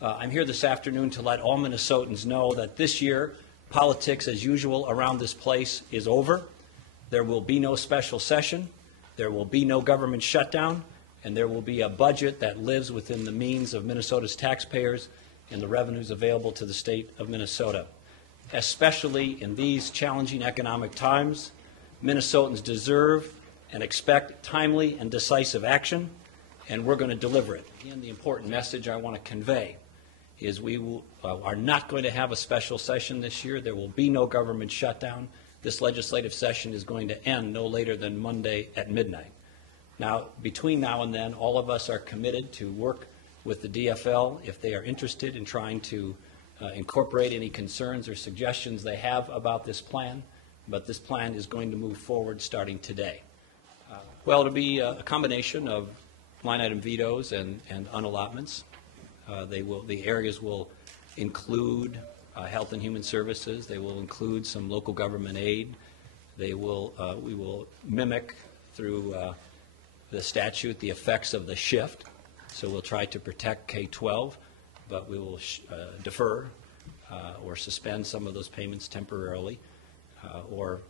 I'm here this afternoon to let all Minnesotans know that this year, politics as usual around this place is over. There will be no special session, there will be no government shutdown, and there will be a budget that lives within the means of Minnesota's taxpayers and the revenues available to the state of Minnesota. Especially in these challenging economic times, Minnesotans deserve and expect timely and decisive action, and we're going to deliver it. And the important message I want to convey is we are not going to have a special session this year. There will be no government shutdown. This legislative session is going to end no later than Monday at midnight. Now, between now and then, all of us are committed to work with the DFL if they are interested in trying to incorporate any concerns or suggestions they have about this plan, but this plan is going to move forward starting today. Well, it'll be a combination of line item vetoes and unallotments. The areas will include health and human services. They will include some local government aid. We will mimic through the statute the effects of the shift. So we'll try to protect K-12, but we will defer or suspend some of those payments temporarily, or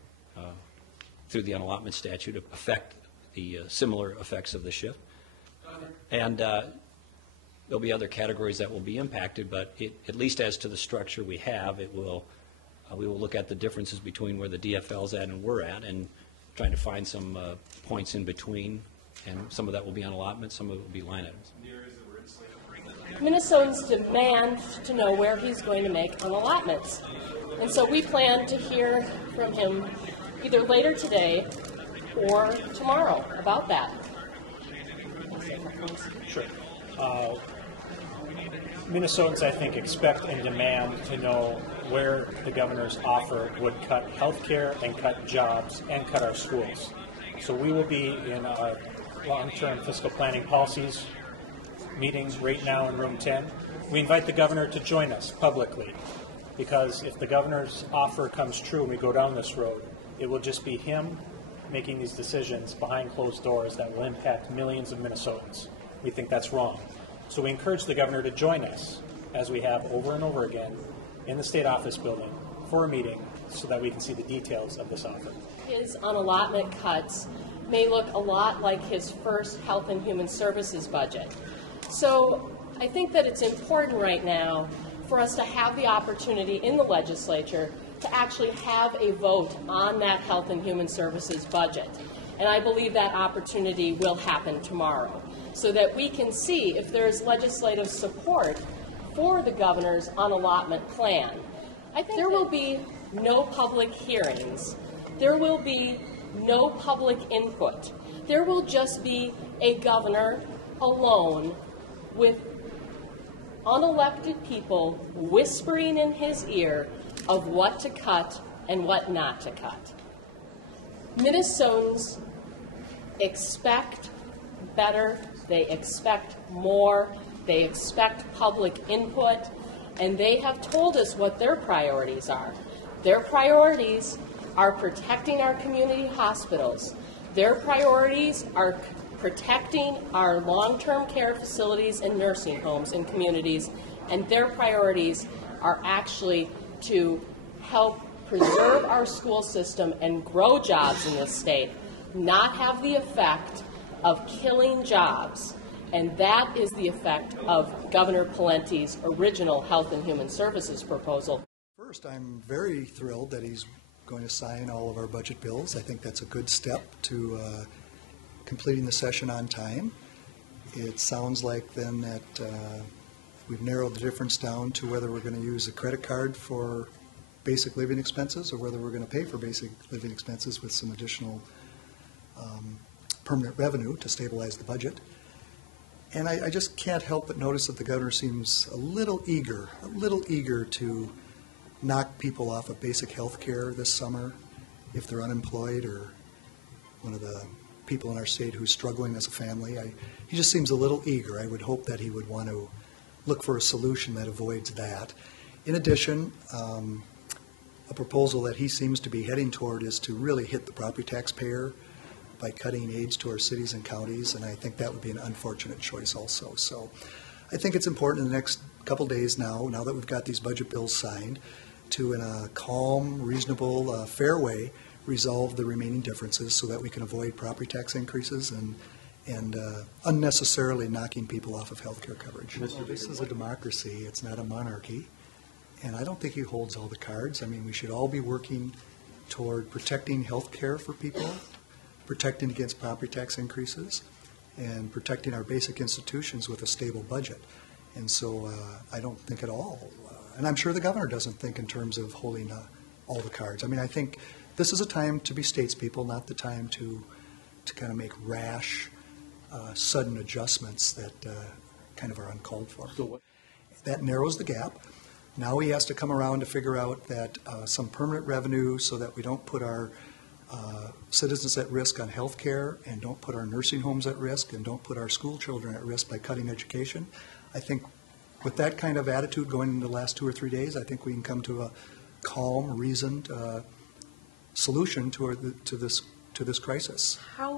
through the unallotment statute affect the similar effects of the shift. And there'll be other categories that will be impacted, but at least as to the structure we have, we will look at the differences between where the DFL's at and we're at, and trying to find some points in between. And some of that will be on allotments, some of it will be line items. Minnesotans demand to know where he's going to make unallotments. And so we plan to hear from him either later today or tomorrow about that. Sure. Minnesotans, I think, expect and demand to know where the governor's offer would cut health care and cut jobs and cut our schools. So we will be in our long-term fiscal planning policies meetings right now in room 10. We invite the governor to join us publicly, because if the governor's offer comes true and we go down this road, it will just be him making these decisions behind closed doors that will impact millions of Minnesotans. We think that's wrong. So we encourage the governor to join us, as we have over and over again, in the state office building for a meeting so that we can see the details of this offer. His unallotment cuts may look a lot like his first Health and Human Services budget. So I think that it's important right now for us to have the opportunity in the legislature to actually have a vote on that Health and Human Services budget. And I believe that opportunity will happen tomorrow, so that we can see if there's legislative support for the governor's unallotment plan. I think there will be no public hearings. There will be no public input. There will just be a governor alone with unelected people whispering in his ear of what to cut and what not to cut. Minnesotans expect better, they expect more, they expect public input, and they have told us what their priorities are. Their priorities are protecting our community hospitals. Their priorities are protecting our long-term care facilities and nursing homes and communities, and their priorities are actually to help preserve our school system and grow jobs in this state, not have the effect of killing jobs. And that is the effect of Governor Pawlenty's original Health and Human Services proposal. First, I'm very thrilled that he's going to sign all of our budget bills. I think that's a good step to completing the session on time. It sounds like then that we've narrowed the difference down to whether we're going to use a credit card for basic living expenses or whether we're going to pay for basic living expenses with some additional permanent revenue to stabilize the budget. And I just can't help but notice that the governor seems a little eager to knock people off of basic health care this summer if they're unemployed or one of the people in our state who's struggling as a family. He just seems a little eager. I would hope that he would want to look for a solution that avoids that. In addition, a proposal that he seems to be heading toward is to really hit the property taxpayer by cutting aids to our cities and counties, and I think that would be an unfortunate choice also. So I think it's important in the next couple days now that we've got these budget bills signed, to, in a calm, reasonable, fair way, resolve the remaining differences so that we can avoid property tax increases and unnecessarily knocking people off of health care coverage. This is a democracy. It's not a monarchy. And I don't think he holds all the cards. I mean, we should all be working toward protecting health care for people, protecting against property tax increases, and protecting our basic institutions with a stable budget. And so I don't think at all, and I'm sure the governor doesn't think in terms of holding all the cards. I mean, I think this is a time to be statespeople, not the time to kind of make rash, sudden adjustments that kind of are uncalled for. That narrows the gap. Now he has to come around to figure out that some permanent revenue so that we don't put our citizens at risk on health care and don't put our nursing homes at risk and don't put our school children at risk by cutting education. I think with that kind of attitude going into the last 2 or 3 days, I think we can come to a calm, reasoned solution to this crisis. How